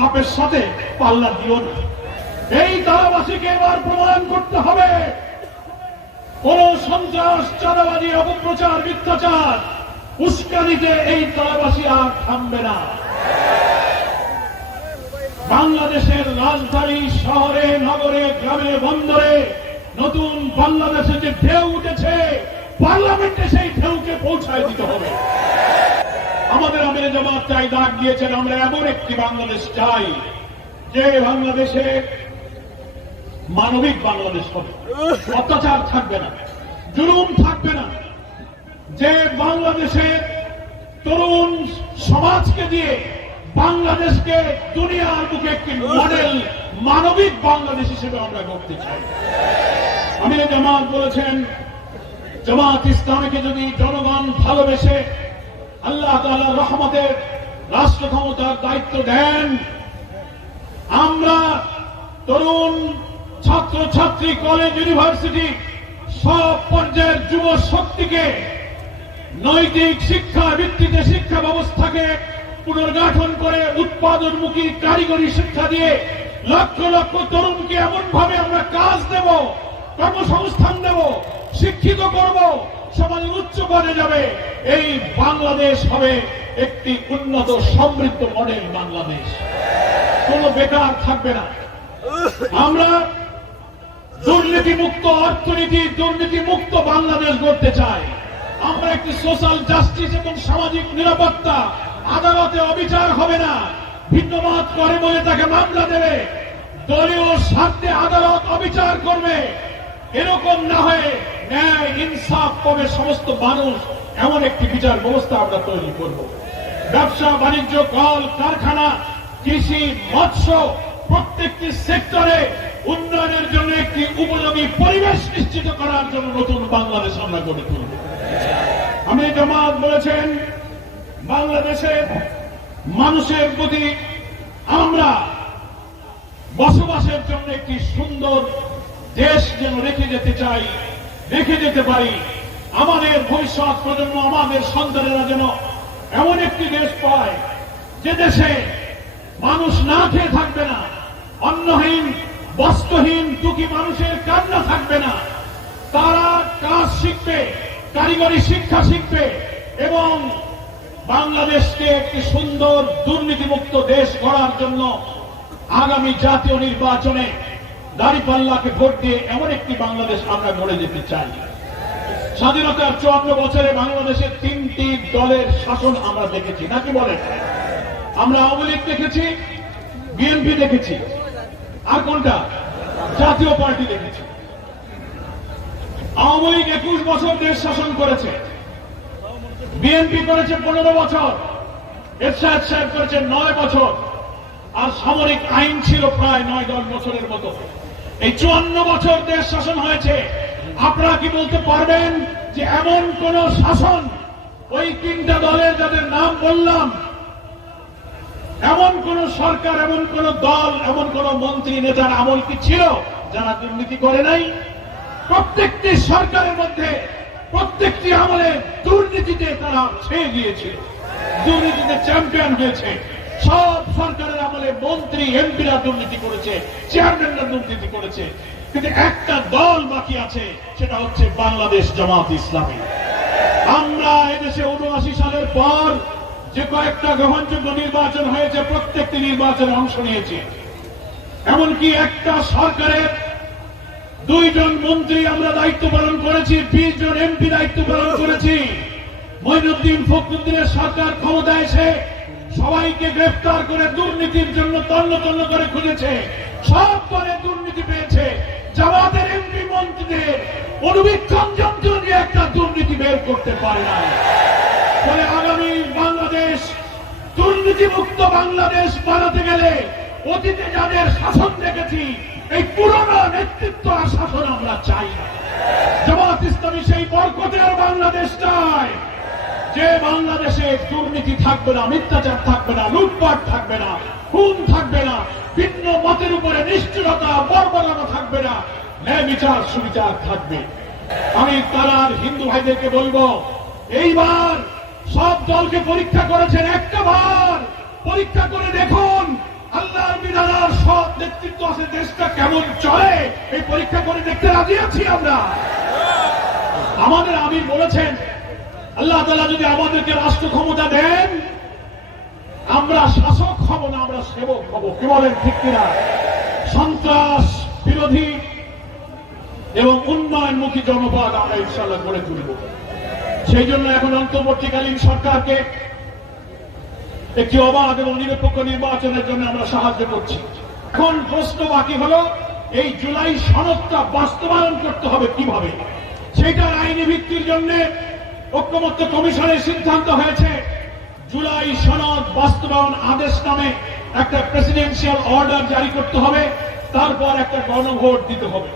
বাপের সাথে পাল্লা দিও না। এই তারাবাসীকে এবার প্রমাণ করতে হবে। কোন সন্ত্রাস, চাঁদাবাজি, অপপ্রচার, মিথ্যাচার, উস্কানিতে এই তারাবাসী আর থামবে না। বাংলাদেশের রাজধানী শহরে, নগরে, গ্রামে, বন্দরে নতুন বাংলাদেশে যে ঢেউ উঠেছে, পার্লামেন্টে সেই ঢেউকে পৌঁছায় দিতে হবে। আমাদের আমির জামাত চাই ডাক দিয়েছেন, আমরা এমন একটি বাংলাদেশ চাই, যে বাংলাদেশে মানবিক বাংলাদেশ হবে। অত্যাচার থাকবে না, জুলুম থাকবে না। যে বাংলাদেশে তরুণ সমাজকে দিয়ে বাংলাদেশকে দুনিয়ার বুকে একটি মডেল মানবিক বাংলাদেশ হিসেবে আমরা গড়তে চাই। আমি জামাত বলেছেন, জামাত ইসলামীকে যদি জনগণ ভালোবেসে আল্লাহ তাআলা রহমতের রাষ্ট্র ক্ষমতার দায়িত্ব দেন। আমরা তরুণ ছাত্র ছাত্রী কলেজ ইউনিভার্সিটি সব পর্যায়ের যুব শক্তিকে নৈতিক শিক্ষা, ভিত্তিতে শিক্ষা ব্যবস্থাকে পুনর্গঠন করে উৎপাদনমুখী কারিগরি শিক্ষা দিয়ে লক্ষ লক্ষ তরুণকে এমন ভাবে আমরা কাজ দেব, কর্মসংস্থান দেব, শিক্ষিত করব সমাজে উচ্চ পদে যাবে। এই বাংলাদেশ হবে একটি উন্নত সমৃদ্ধ মডেল বাংলাদেশ। কোনো বেকার থাকবে না। আমরা দুর্নীতি মুক্ত অর্থনীতি দুর্নীতি মুক্ত বাংলাদেশ গড়তে চাই। আমরা একটি সোশ্যাল জাস্টিস এবং সামাজিক নিরাপত্তা, আদালতে অবিচার হবে না। ভিন্ন মত করে বলে তাকে মামলা দেবে। দলীয় স্বার্থে আদালত অবিচার করবে। এরকম না হয়ে ন্যায়, ইনসাফ পাবে সমস্ত মানুষ, এমন একটি বিচার ব্যবস্থা আমরা তৈরি করব। ব্যবসা, বাণিজ্য, কল, কারখানা, কৃষি, মৎস্য, প্রত্যেকটি সেক্টরে উন্নয়নের জন্য একটি উপযোগী পরিবেশ নিশ্চিত করার জন্য নতুন বাংলাদেশ আমরা গড়ে তুলব। আমি জামাত বলেছেন, বাংলাদেশের মানুষের প্রতি আমরা বসবাসের জন্য একটি সুন্দর দেশ যেন রেখে যেতে চাই, রেখে যেতে পারি। আমাদের ভবিষ্যৎ প্রজন্ম, আমাদের সন্তানেরা যেন এমন একটি দেশ পায়, যে দেশে মানুষ না খেয়ে থাকবে না, অন্নহীন, বস্ত্রহীন, দুঃখী মানুষের কান্না থাকবে না। তারা কাজ শিখবে, কারিগরি শিক্ষা শিখবে এবং বাংলাদেশকে একটি সুন্দর দুর্নীতিমুক্ত দেশ করার জন্য আগামী জাতীয় নির্বাচনে দাঁড়িপাল্লাকে ভোট দিয়ে এমন একটি বাংলাদেশ আমরা গড়ে যেতে চাই। স্বাধীনতার চুয়ান্ন বছরে বাংলাদেশের তিনটি দলের শাসন আমরা দেখেছি। নাকি বলেন? আমরা আওয়ামী লীগ দেখেছি, বিএনপি দেখেছি। আর কোনটা? জাতীয় পার্টি দেখেছি। আওয়ামী লীগ একুশ বছর দেশ শাসন করেছে। বিএনপি করেছে পনেরো বছর, এরশাদ সাহেব করেছে নয় বছর। আর সামরিক আইন ছিল প্রায় নয় দশ বছরের মতো। এই চুয়ান্ন বছর দেশ শাসন হয়েছে। আপনারা কি বলতে পারবেন যে এমন কোন শাসন ওই তিনটা দলের যাদের নাম বললাম? এমন কোন সরকার, এমন কোন দল, এমন কোন মন্ত্রী, নেতার আমল কি ছিল যারা দুর্নীতি করে নাই? প্রত্যেকটি সরকারের মধ্যে, প্রত্যেকটি আমলে দুর্নীতিতে তারা ছেয়ে গিয়েছিল। দুর্নীতিতে চ্যাম্পিয়ন হয়েছে। সব সরকারের আমলে মন্ত্রী, এমপিরা দুর্নীতি করেছে, চেয়ারম্যানরা দুর্নীতি করেছে। কিন্তু একটা দল বাকি আছে, সেটা হচ্ছে বাংলাদেশ জামাত ইসলামী। আমরা এদেশে উনআশি সালের পর যে কয়েকটা গ্রহণযোগ্য নির্বাচন হয়েছে, প্রত্যেকটি নির্বাচনে অংশ নিয়েছে। এমনকি একটা সরকারের দুইজন মন্ত্রী আমরা দায়িত্ব পালন করেছি, বিশ জন এমপি দায়িত্ব পালন করেছি। মইনুদ্দিন ফখরুদ্দিনের সরকার ক্ষমতা এসে সবাইকে গ্রেফতার করে দুর্নীতির জন্য তন্ন তন্ন করে খুঁজেছে সব পরে দুর্নীতি পেয়েছে। জামাতের এমপি মন্ত্রীদের অনুবীক্ষণ যন্ত্র দিয়ে একটা দুর্নীতি বের করতে পারে না ফলে আগামী বাংলাদেশ, দুর্নীতিমুক্ত বাংলাদেশ বানাতে গেলে অতীতে যাদের শাসন দেখেছি, এই পুরনো নেতৃত্ব আর শাসন আমরা চাই না। জামাত ইসলামী সেই বরকতের বাংলাদেশ চায়। যে বাংলাদেশে দুর্নীতি থাকবে না, মিথ্যাচার থাকবে না, লুটপাট থাকবে না, খুন থাকবে না, ভিন্ন মতের উপরে নিষ্ঠুরতা, বর্বরতা থাকবে না ন্যায় বিচার সুবিচার থাকবে। আমি তারার হিন্দু ভাইদেরকে বলব, এইবার সব দলকে পরীক্ষা করেছেন একটা বার পরীক্ষা করে দেখুন, আল্লাহর বিধানার সব নেতৃত্ব আছে, দেশটা কেমন চলে, এই পরীক্ষা করে দেখতে রাজি আছি আমরা। আমাদের আমির বলেছেন আল্লাহ তালা যদি আমাদেরকে রাষ্ট্র ক্ষমতা দেন, আমরা শাসক হব না, আমরা সেবক হব। কি বলেন ঠিক কিনা? সন্ত্রাস বিরোধী এবং উন্নয়নমুখী জনপদ আমরা ইনশাল্লাহ গড়ে তুলব। সেই জন্য এখন অন্তর্বর্তীকালীন সরকারকে একটি অবাধ এবং নিরপেক্ষ নির্বাচনের জন্য আমরা সাহায্য করছি। এখন প্রশ্ন বাকি হলো, এই জুলাই সনদটা বাস্তবায়ন করতে হবে কীভাবে? সেটার আইনি ভিত্তির জন্য ঐক্যমত্য কমিশনের সিদ্ধান্ত হয়েছে। জুলাই সনদ বাস্তবায়ন আদেশ নামে একটা প্রেসিডেন্সিয়াল অর্ডার জারি করতে হবে, তারপর একটা গণভোট দিতে হবে।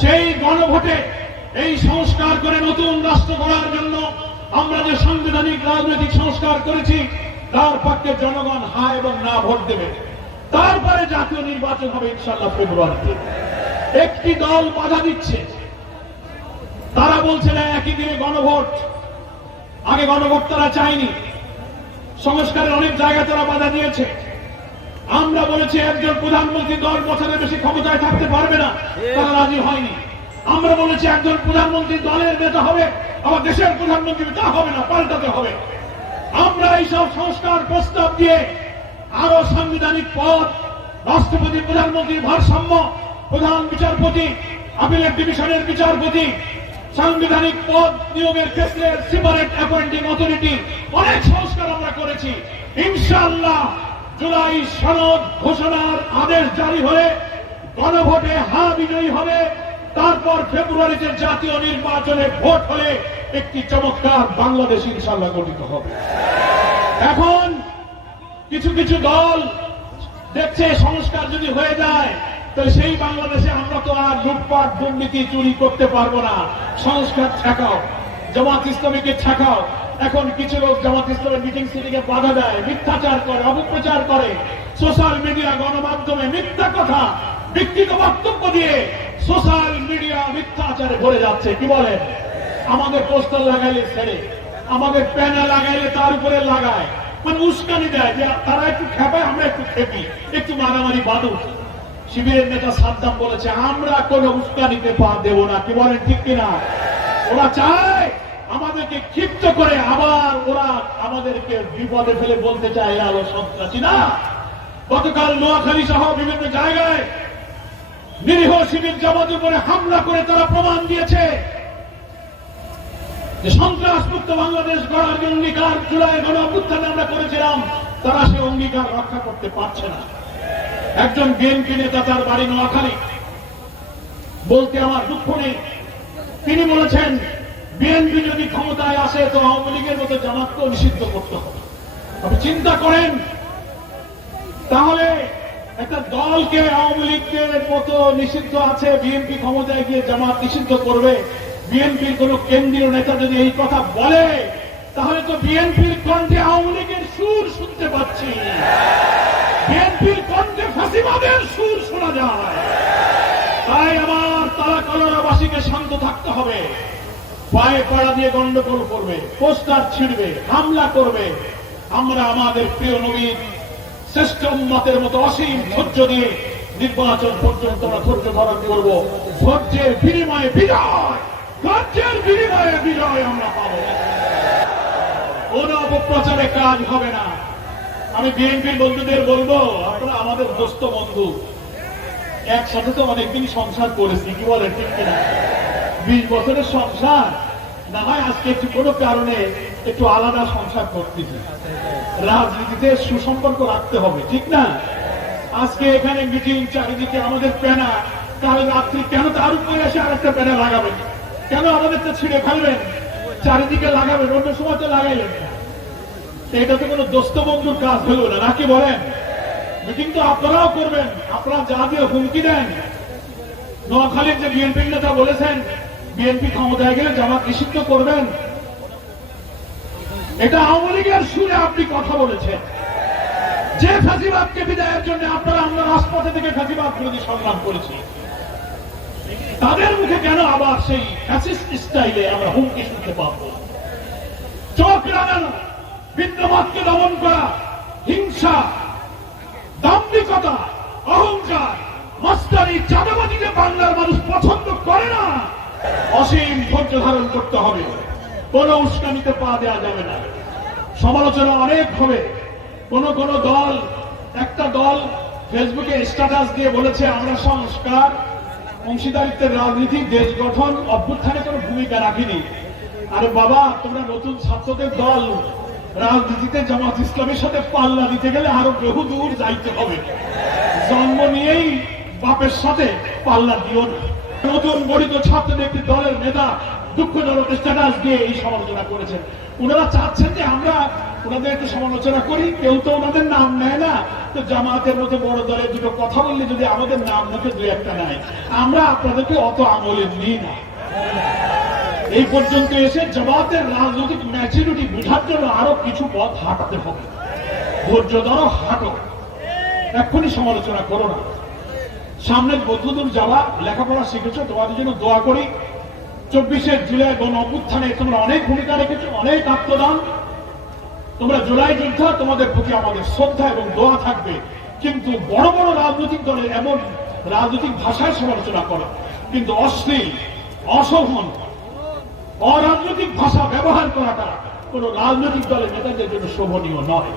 সেই গণভোটে এই সংস্কার করে নতুন রাষ্ট্র গড়ার জন্য আমরা যে সাংবিধানিক রাজনৈতিক সংস্কার করেছি, তার পক্ষে জনগণ হা এবং না ভোট দেবে। তারপরে জাতীয় নির্বাচন হবে ইনশাল্লাহ ফেব্রুয়ারিতে। একটি দল বাধা দিচ্ছে। তারা বলছে না একই দিনে গণভোট। আগে গণভোট তারা চায়নি। সংস্কারের অনেক জায়গায় তারা বাধা দিয়েছে। আমরা বলেছি একজন প্রধানমন্ত্রী দশ বছরের বেশি ক্ষমতায় থাকতে পারবে না, তারা রাজি হয়নি। আমরা বলেছি একজন প্রধানমন্ত্রী দলের নেতা হবে, আবার দেশের প্রধানমন্ত্রী তা হবে না, পাল্টাতে হবে। আমরা এইসব সংস্কার প্রস্তাব দিয়ে আরও সাংবিধানিক পদ রাষ্ট্রপতি, প্রধানমন্ত্রীর ভারসাম্য, প্রধান বিচারপতি, আপিলের ডিভিশনের বিচারপতি সাংবিধানিক পদ নিয়োগের ক্ষেত্রে সিপারেট অ্যাপয়েন্টিং অথরিটি অনেক সংস্কার আমরা করেছি। ইনশাআল্লাহ জুলাই সনদ ঘোষণার আদেশ জারি হয়ে গণভোটে হা বিজয়ী হবে। তারপর ফেব্রুয়ারিতে জাতীয় নির্বাচনে ভোট হলে একটি চমৎকার বাংলাদেশ ইনশাল্লাহ গঠিত হবে। এখন কিছু কিছু দল দেখছে সংস্কার যদি হয়ে যায় তাহলে সেই বাংলাদেশে আমরা তো আর লুটপাট, দুর্নীতি চুরি করতে পারব না। সংস্কার ঠেকাও, জামাত ইসলামীকে ঠেকাও। এখন কিছু লোক জামাত ইসলামের মিটিং সিটিংয়ে বাধা দেয়, মিথ্যাচার করে, অপপ্রচার করে। সোশ্যাল মিডিয়া গণমাধ্যমে মিথ্যা কথা, ব্যক্তিগত বক্তব্য দিয়ে সোশ্যাল মিডিয়া মিথ্যাচারে ভরে যাচ্ছে। কি বলেন? আমাদের পোস্টার লাগাইলে ছেড়ে, আমাদের প্যানা লাগাইলে তার উপরে লাগায়। মানে উস্কানি দেয় যে তারা একটু খেপায়, আমরা একটু খেপি, একটু মারামারি বাদুক শিবিরের নেতা সাদ্দাম বলেছে, আমরা কোনো উস্কানিতে পা দেব না। কি বলেন, ঠিক কিনা? ওরা চায় আমাদেরকে ক্ষিপ্ত করে আবার ওরা আমাদেরকে বিপদে ফেলে বলতে চায় আলো সন্ত্রাসী। না, গতকাল নোয়াখালী সহ বিভিন্ন জায়গায় নিরীহ শিবির জামাত উপরে হামলা করে তারা প্রমাণ দিয়েছে যে সন্ত্রাস মুক্ত বাংলাদেশ গড়ার যে অঙ্গীকার জুলাই গণ অভ্যুত্থানে আমরা করেছিলাম, তারা সে অঙ্গীকার রক্ষা করতে পারছে না। একজন বিএনপি নেতা তার বাড়ি নোয়াখালী। বলতে আমার দুঃখ নেই। তিনি বলেছেন বিএনপি যদি ক্ষমতায় আসে, তো আওয়ামী লীগের মতো জামাতকেও নিষিদ্ধ করতে হবে। আপনি চিন্তা করেন, তাহলে একটা দলকে, আওয়ামী লীগের মতো নিষিদ্ধ আছে বিএনপি ক্ষমতায় গিয়ে জামাত নিষিদ্ধ করবে বিএনপির কোন কেন্দ্রীয় নেতা যদি এই কথা বলে, তাহলে তো বিএনপির কণ্ঠে আওয়ামী লীগের সুর শুনতে পাচ্ছি। বিএনপির কণ্ঠে ফাঁসিবাদের সুর শোনা যায়। তাই আমার তারা কলরাবাসীকে শান্ত থাকতে হবে। পায়ে পাড়া দিয়ে গন্ডগোল করবে, পোস্টার ছিড়বে, হামলা করবে। আমরা আমাদের প্রিয় নবীর শ্রেষ্ঠ উন্মতের মতো অসীম ধৈর্য দিয়ে নির্বাচন পর্যন্ত আমরা ধৈর্য ধারণ করব। ধৈর্যের বিনিময়ে বিজয়, ধৈর্যের বিনিময়ে বিজয় আমরা পাবো। কোন অপপ্রচারে কাজ হবে না। আমি বিএনপির বন্ধুদের বলব, আপনারা আমাদের দোস্ত বন্ধু। একসাথে তো অনেকদিন সংসার করেছি, কি বলেন, ঠিক কিনা? বিশ বছরের সংসার, না হয় আজকে একটু কোনো কারণে একটু আলাদা সংসার করতেছি। রাজনীতিতে সুসম্পর্ক রাখতে হবে, ঠিক না? আজকে এখানে মিটিং চারিদিকে আমাদের প্যানা, কাল রাত্রি কেন তার উপরে এসে আরেকটা প্যানা লাগাবেন? কেন আমাদেরটা ছিঁড়ে ফেলবেন? চারিদিকে লাগাবেন, অন্য সময় তো লাগাইলেন। এটা তো কোনো দোস্ত বন্ধুর কাজ হলো না। নাকি বলেন? মিটিং তো আপনারাও করবেন। আপনারা যা দিয়ে হুমকি দেন। নোয়াখালীর যে বিএনপি নেতা বলেছেন, বিএনপি ক্ষমতায় গেলে জামাত নিষিদ্ধ করবেন। এটা আওয়ামী লীগের সুরে আপনি কথা বলেছেন। যে ফাঁসিবাদকে বিদায়ের জন্য আপনারা আমরা রাজপথে থেকে ফাঁসিবাদ বিরোধী সংগ্রাম করেছি, তাদের মুখে কেন আবার সেই ফ্যাসিস্ট স্টাইলে আমরা হুমকি শুনতে পাবো? চোখ লাগানো বিদ্যমাতকে দমন করা, হিংসা, দাম্ভিকতা, অহংকার, মাস্টারি চাঁদাবাজিকে বাংলার মানুষ পছন্দ করে না। অসীম ধৈর্য ধারণ করতে হবে। কোন উস্কানিতে পা দেওয়া যাবে না। সমালোচনা অনেক হবে। কোন কোন দল, একটা দল ফেসবুকে স্ট্যাটাস দিয়ে বলেছে, আমরা সংস্কার, অংশীদারিত্বের রাজনীতি, দেশ গঠন অভ্যুত্থানে কোনো ভূমিকা রাখিনি। আরে বাবা, তোমরা নতুন ছাত্রদের দল। রাজনীতিতে জামাত ইসলামের সাথে পাল্লা দিতে গেলে আরও বহু দূর যাইতে হবে। জন্ম নিয়েই বাপের সাথে পাল্লা দিও না। নতুন গঠিত ছাত্রদের একটি দলের নেতা দুঃখজনক স্ট্যাটাস দিয়ে এই সমালোচনা করেছেন। ওনারা চাচ্ছেন যে আমরা ওনাদের একটু সমালোচনা করি, কেউ তো ওনাদের নাম নেয় না। তো জামাতের মতো বড় দলের দুটো কথা বললে যদি আমাদের নাম মুখে দু একটা নেয়, আমরা আপনাদেরকে অত আমলে নিই না। এই পর্যন্ত এসে জামাতের রাজনৈতিক ম্যাচুরিটি বোঝার জন্য আরও কিছু পথ হাঁটাতে হবে। ধৈর্য ধরো, হাঁটো। এক্ষুনি সমালোচনা করো না। সামনে বদ্ধদূর যাওয়া লেখাপড়া শিখেছো, তোমাদের জন্য দোয়া করি। চব্বিশে জুলাই গণ অভ্যুত্থানে তোমরা অনেক ভূমিকা রেখেছো, অনেক আত্মদান। তোমরা জুলাই যোদ্ধা, তোমাদের প্রতি আমাদের শ্রদ্ধা এবং দোয়া থাকবে। কিন্তু বড় বড় রাজনৈতিক দলের এমন রাজনৈতিক ভাষায় সমালোচনা করা। কিন্তু অশ্লীল, অসহন অরাজনৈতিক ভাষা ব্যবহার করাটা কোন রাজনৈতিক দলের নেতাদের জন্য শোভনীয় নয়।